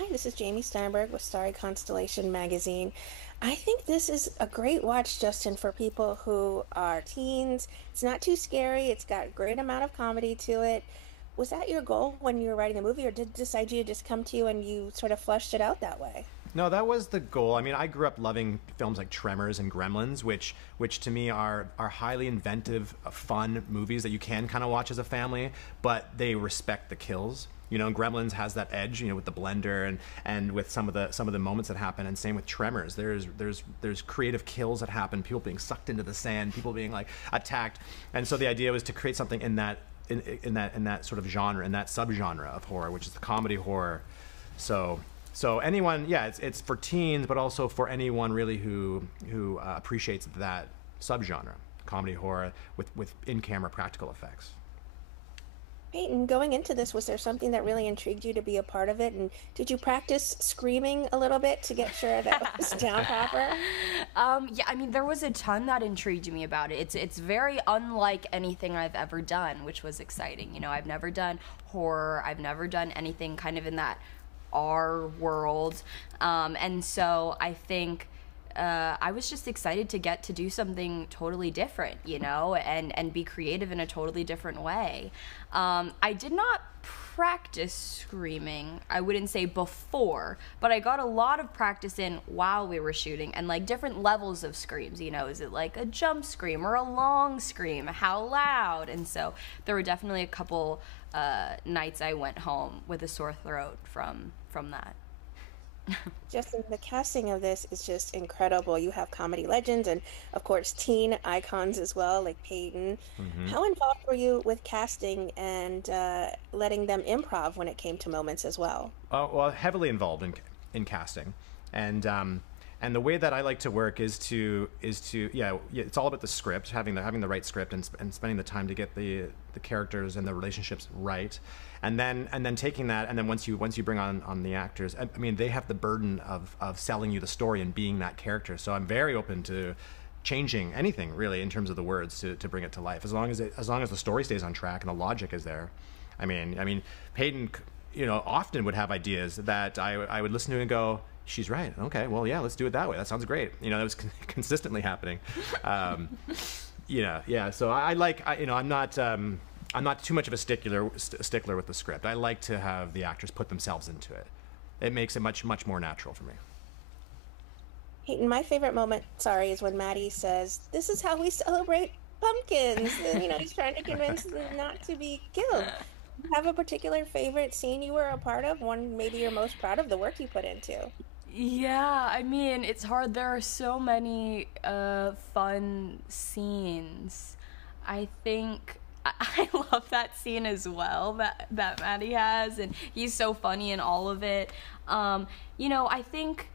Hi, this is Jamie Steinberg with Starry Constellation Magazine. I think this is a great watch, Justin, for people who are teens. It's not too scary. It's got a great amount of comedy to it. Was that your goal when you were writing the movie, or did this idea just come to you and you sort of fleshed it out that way? No, that was the goal. I mean, I grew up loving films like Tremors and Gremlins, which to me are highly inventive, fun movies that you can kind of watch as a family, but they respect the kills. You know, Gremlins has that edge, you know, with the blender and with some of the moments that happen, and same with Tremors. There's creative kills that happen, people being sucked into the sand, people being like attacked, and so the idea was to create something in that sort of genre, in that subgenre of horror, which is the comedy horror. So anyone, yeah, it's for teens, but also for anyone really who appreciates that subgenre, comedy horror with in-camera practical effects. Peyton, going into this, was there something that really intrigued you to be a part of it? And did you practice screaming a little bit to get sure that it was down proper? Yeah, I mean, there was a ton that intrigued me about it. It's very unlike anything I've ever done, which was exciting. You know, I've never done horror. I've never done anything kind of in that R world. And so I think I was just excited to get to do something totally different, you know, and be creative in a totally different way. I did not practice screaming, I wouldn't say before, but I got a lot of practice in while we were shooting, and like different levels of screams, you know, is it like a jump scream or a long scream, how loud? And so there were definitely a couple nights I went home with a sore throat from that. Justin, the casting of this is just incredible. You have comedy legends and, of course, teen icons as well, like Peyton. Hmm. How involved were you with casting and letting them improv when it came to moments as well? Well, heavily involved in casting, and the way that I like to work is to yeah, it's all about the script, having the right script, and spending the time to get the characters and the relationships right, and then taking that, and then once you bring on the actors, I mean, they have the burden of selling you the story and being that character. So I'm very open to changing anything really in terms of the words to bring it to life, as long as the story stays on track and the logic is there. I mean, Peyton, you know, often would have ideas that I would listen to and go, she's right. Okay, well, yeah, let's do it that way. That sounds great. You know, that was consistently happening. Yeah. So you know, I'm not too much of a stickler with the script. I like to have the actors put themselves into it. It makes it much more natural for me. Peyton, my favorite moment, sorry, is when Maddie says, "This is how we celebrate pumpkins." And, you know, he's trying to convince them not to be killed. Do you have a particular favorite scene you were a part of? One maybe you're most proud of the work you put into? Yeah, I mean, it's hard. There are so many fun scenes. I think I love that scene as well that Maddie has, and he's so funny in all of it. You know, I think,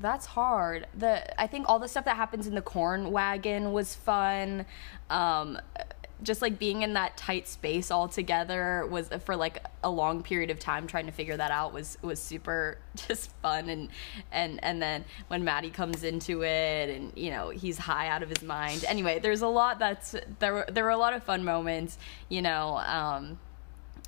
that's hard. I think all the stuff that happens in the corn wagon was fun. Just like being in that tight space all together was, for like a long period of time, trying to figure that out was super just fun. And then when Maddie comes into it, and you know, he's high out of his mind. Anyway, there's a lot there were a lot of fun moments, you know.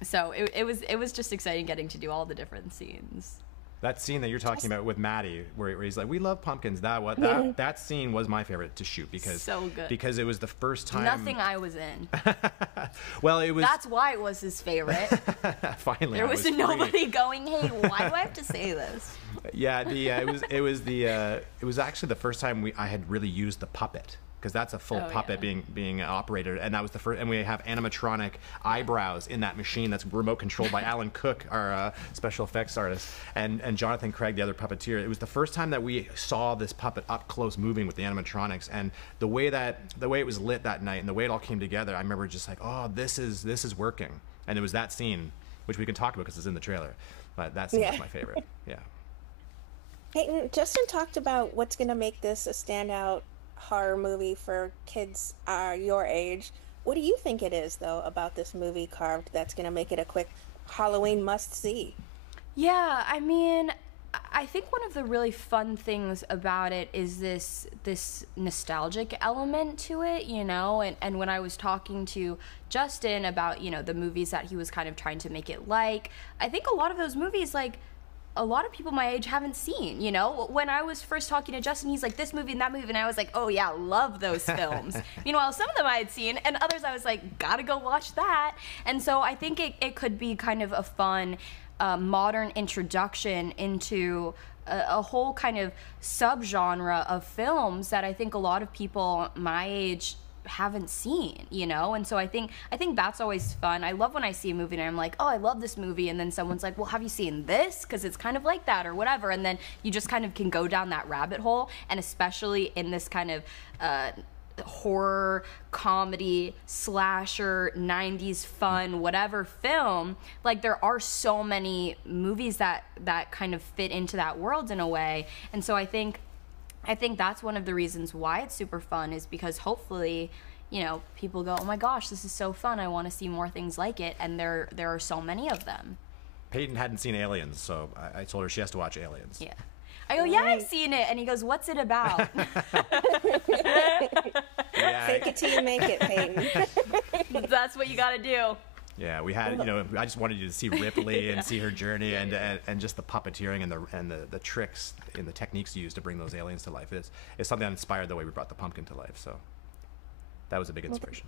So it was just exciting getting to do all the different scenes. That scene that you're talking about with Maddie, where he's like, "We love pumpkins." That scene was my favorite to shoot So good. because it was the first time. Nothing I was in. Well, it was. That's why it was his favorite. Finally, There I was free. nobody going, "Hey, why do I have to say this?" Yeah, it was actually the first time I had really used the puppet, because that's a full Oh, puppet yeah. being operated, and that was the first. And we have animatronic eyebrows in that machine that's remote controlled by Alan Cook, our special effects artist, and Jonathan Craig, the other puppeteer. It was the first time that we saw this puppet up close moving with the animatronics, and the way it was lit that night and the way it all came together. I remember just like, oh, this is working, and it was that scene, which we can talk about because it's in the trailer, but that scene was my favorite. Yeah. Peyton, Justin talked about what's going to make this a standout horror movie for kids your age. What do you think it is, though, about this movie Carved that's going to make it a quick Halloween must-see? Yeah, I mean, I think one of the really fun things about it is this nostalgic element to it, you know, and when I was talking to Justin about, you know, the movies that he was kind of trying to make it like, I think a lot of those movies, like, a lot of people my age haven't seen, you know? When I was first talking to Justin, he's like, this movie and that movie, and I was like, oh yeah, love those films. Meanwhile, some of them I had seen, and others I was like, gotta go watch that. And so I think it could be kind of a fun modern introduction into a whole kind of subgenre of films that I think a lot of people my age haven't seen, you know? And so I think that's always fun. I love when I see a movie and I'm like, oh, I love this movie, and then someone's like, well, have you seen this? Because it's kind of like that or whatever, and then you just kind of can go down that rabbit hole. And especially in this kind of horror, comedy, slasher, 90s fun, whatever film, like there are so many movies that kind of fit into that world in a way. And so I think that's one of the reasons why it's super fun, is because hopefully, you know, people go, oh my gosh, this is so fun, I want to see more things like it, and there are so many of them. Peyton hadn't seen Aliens, so I told her she has to watch Aliens. Yeah. I go, yeah, I've seen it. And he goes, what's it about? Yeah, Fake it till you make it, Peyton. That's what you got to do. yeah, we had, you know, I just wanted you to see Ripley and see her journey, and just the puppeteering and the tricks and the techniques used to bring those aliens to life is something that inspired the way we brought the pumpkin to life. So that was a big inspiration.